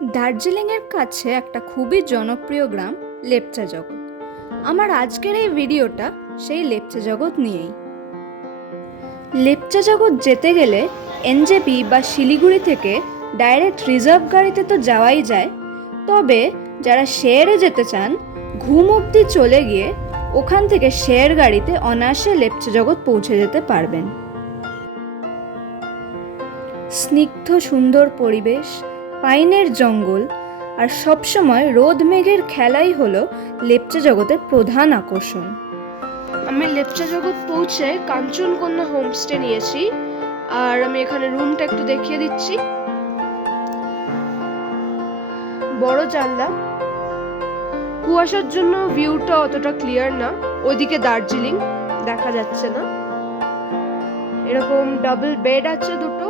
দার্জিলিংয়ের কাছে একটা খুবই জনপ্রিয় গ্রাম লেপচা জগৎ। আমার আজকের এই ভিডিওটা সেই লেপচা জগৎ নিয়েই। লেপচা জগৎ যেতে গেলে এনজেপি বা শিলিগুড়ি থেকে ডাইরেক্ট রিজার্ভ গাড়িতে তো যাওয়াই যায়, তবে যারা শেয়ারে যেতে চান ঘুম অবধি চলে গিয়ে ওখান থেকে শেয়ার গাড়িতে অনায়াসে লেপচা জগৎ পৌঁছে যেতে পারবেন। স্নিগ্ধ সুন্দর পরিবেশ, পাইনের জঙ্গল আর সবসময় রোদ মেঘের খেলাই হলো লেপচা জগতের প্রধান আকর্ষণ। আমি লেপচা জগৎ পৌঁছে কাঞ্চনকন্যা হোমস্টে নিয়েছি, আর আমি এখানে রুমটা একটু দেখিয়ে দিচ্ছি। বড় জানলা, কুয়াশার জন্য ভিউটা অতটা ক্লিয়ার না, ওইদিকে দার্জিলিং দেখা যাচ্ছে না। এরকম ডাবল বেড আছে দুটো,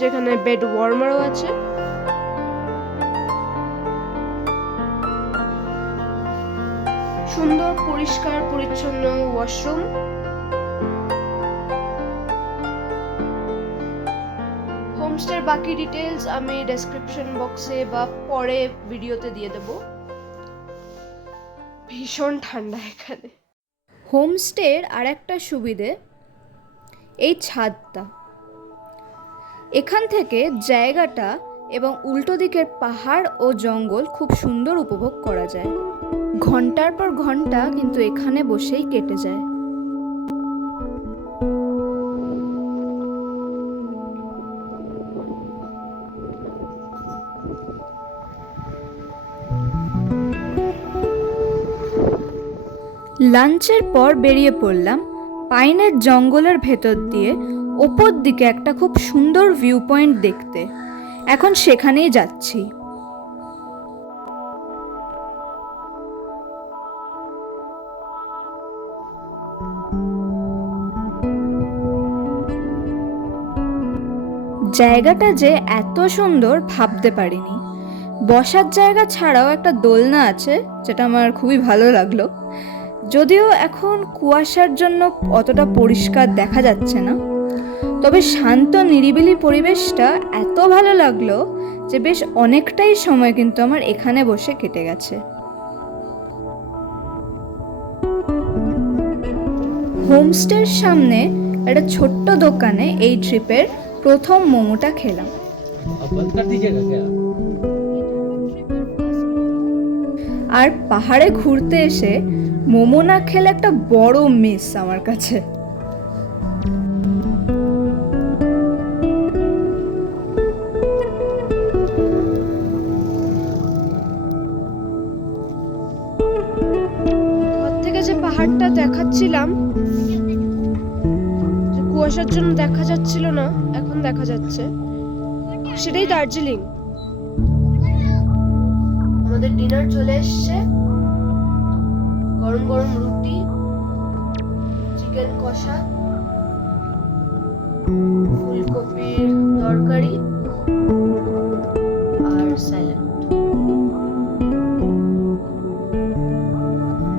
যেখানে বেড ওয়ার্মারও আছে। সুন্দর পরিষ্কার পরিচ্ছন্ন ওয়াশরুম। হোমস্টের বাকি ডিটেইলস আমি ডেসক্রিপশন বক্সে বা পরে ভিডিওতে দিয়ে দেব। ভীষণ ঠান্ডা এখানে। হোমস্টের আর একটা সুবিধে এই ছাদটা। এখান থেকে জায়গাটা এবং উল্টো দিকের পাহাড় ও জঙ্গল খুব সুন্দর উপভোগ করা যায়। ঘন্টার পর ঘন্টা কিন্তু এখানে বসেই কেটে যায়। লাঞ্চের পর বেরিয়ে পড়লাম পাইনের জঙ্গলের ভেতর দিয়ে ওপর দিকে একটা খুব সুন্দর ভিউ পয়েন্ট দেখতে। এখন সেখানেই যাচ্ছি। জায়গাটা যে এত সুন্দর ভাবতে পারিনি। বসার জায়গা ছাড়াও একটা দোলনা আছে, যেটা আমার খুবই ভালো লাগলো। যদিও এখন কুয়াশার জন্য অতটা পরিষ্কার দেখা যাচ্ছে না, তবে শান্ত নিরিবিলি পরিবেশটা এত ভালো লাগলো যে বেশ অনেকটাই সময় কিন্তু আমার এখানে বসে কেটে গেছে। হোমস্টের সামনে একটা ছোট্ট দোকানে এই ট্রিপের প্রথম মোমোটা খেলাম। আর পাহাড়ে ঘুরতে এসে মোমো না খেলে একটা বড় মিস আমার কাছে। ঘর থেকে যে পাহাড়টা দেখাচ্ছিলাম, যে কুয়াশার জন্য দেখা যাচ্ছিল না, এখন দেখা যাচ্ছে, সেটাই দার্জিলিং। আমাদের ডিনার চলে এসছে। গরম গরম রুটি, চিকেন কষা, ফুলকপির তরকারি আর স্যালাড।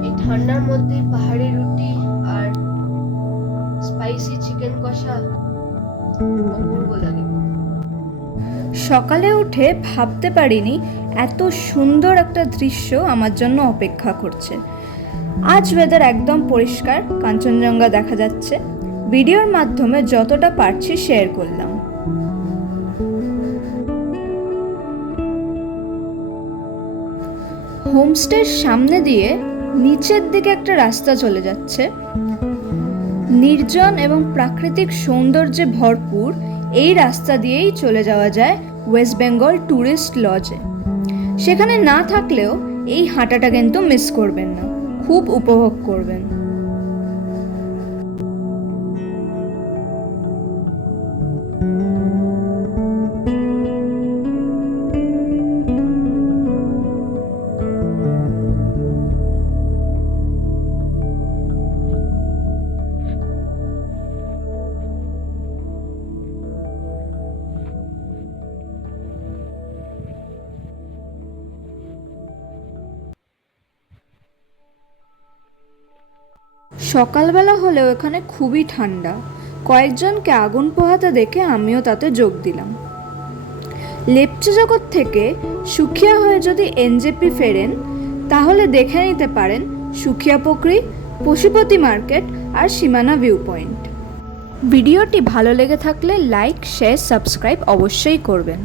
এই ঠান্ডার মধ্যে পাহাড়ি রুটি আর স্পাইসি চিকেন কষা অপূর্ব লাগে। সকালে উঠে ভাবতে পারিনি এত সুন্দর একটা দৃশ্য আমার জন্য অপেক্ষা করছে। আজ ওয়েদার একদম পরিষ্কার, কাঞ্চনজঙ্ঘা দেখা যাচ্ছে। ভিডিওর মাধ্যমে যতটা পারছি শেয়ার করলাম। হোমস্টের সামনে দিয়ে নিচের দিকে একটা রাস্তা চলে যাচ্ছে। নির্জন এবং প্রাকৃতিক সৌন্দর্যে ভরপুর এই রাস্তা দিয়েই চলে যাওয়া যায় ওয়েস্ট বেঙ্গল ট্যুরিস্ট লজে। সেখানে না থাকলেও এই হাঁটাটা কিন্তু মিস করবেন না, খুব উপভোগ করবেন। সকালবেলা হলেও এখানে খুবই ঠান্ডা। কয়েকজনকে আগুন পোহাতে দেখে আমিও তাতে যোগ দিলাম। লেপচা জগৎ থেকে সুখিয়া হয়ে যদি এনজেপি ফেরেন তাহলে দেখে নিতে পারেন সুখিয়া পোখরি, পশুপতি মার্কেট আর সীমানা ভিউ পয়েন্ট। ভিডিওটি ভালো লেগে থাকলে লাইক, শেয়ার, সাবস্ক্রাইব অবশ্যই করবেন।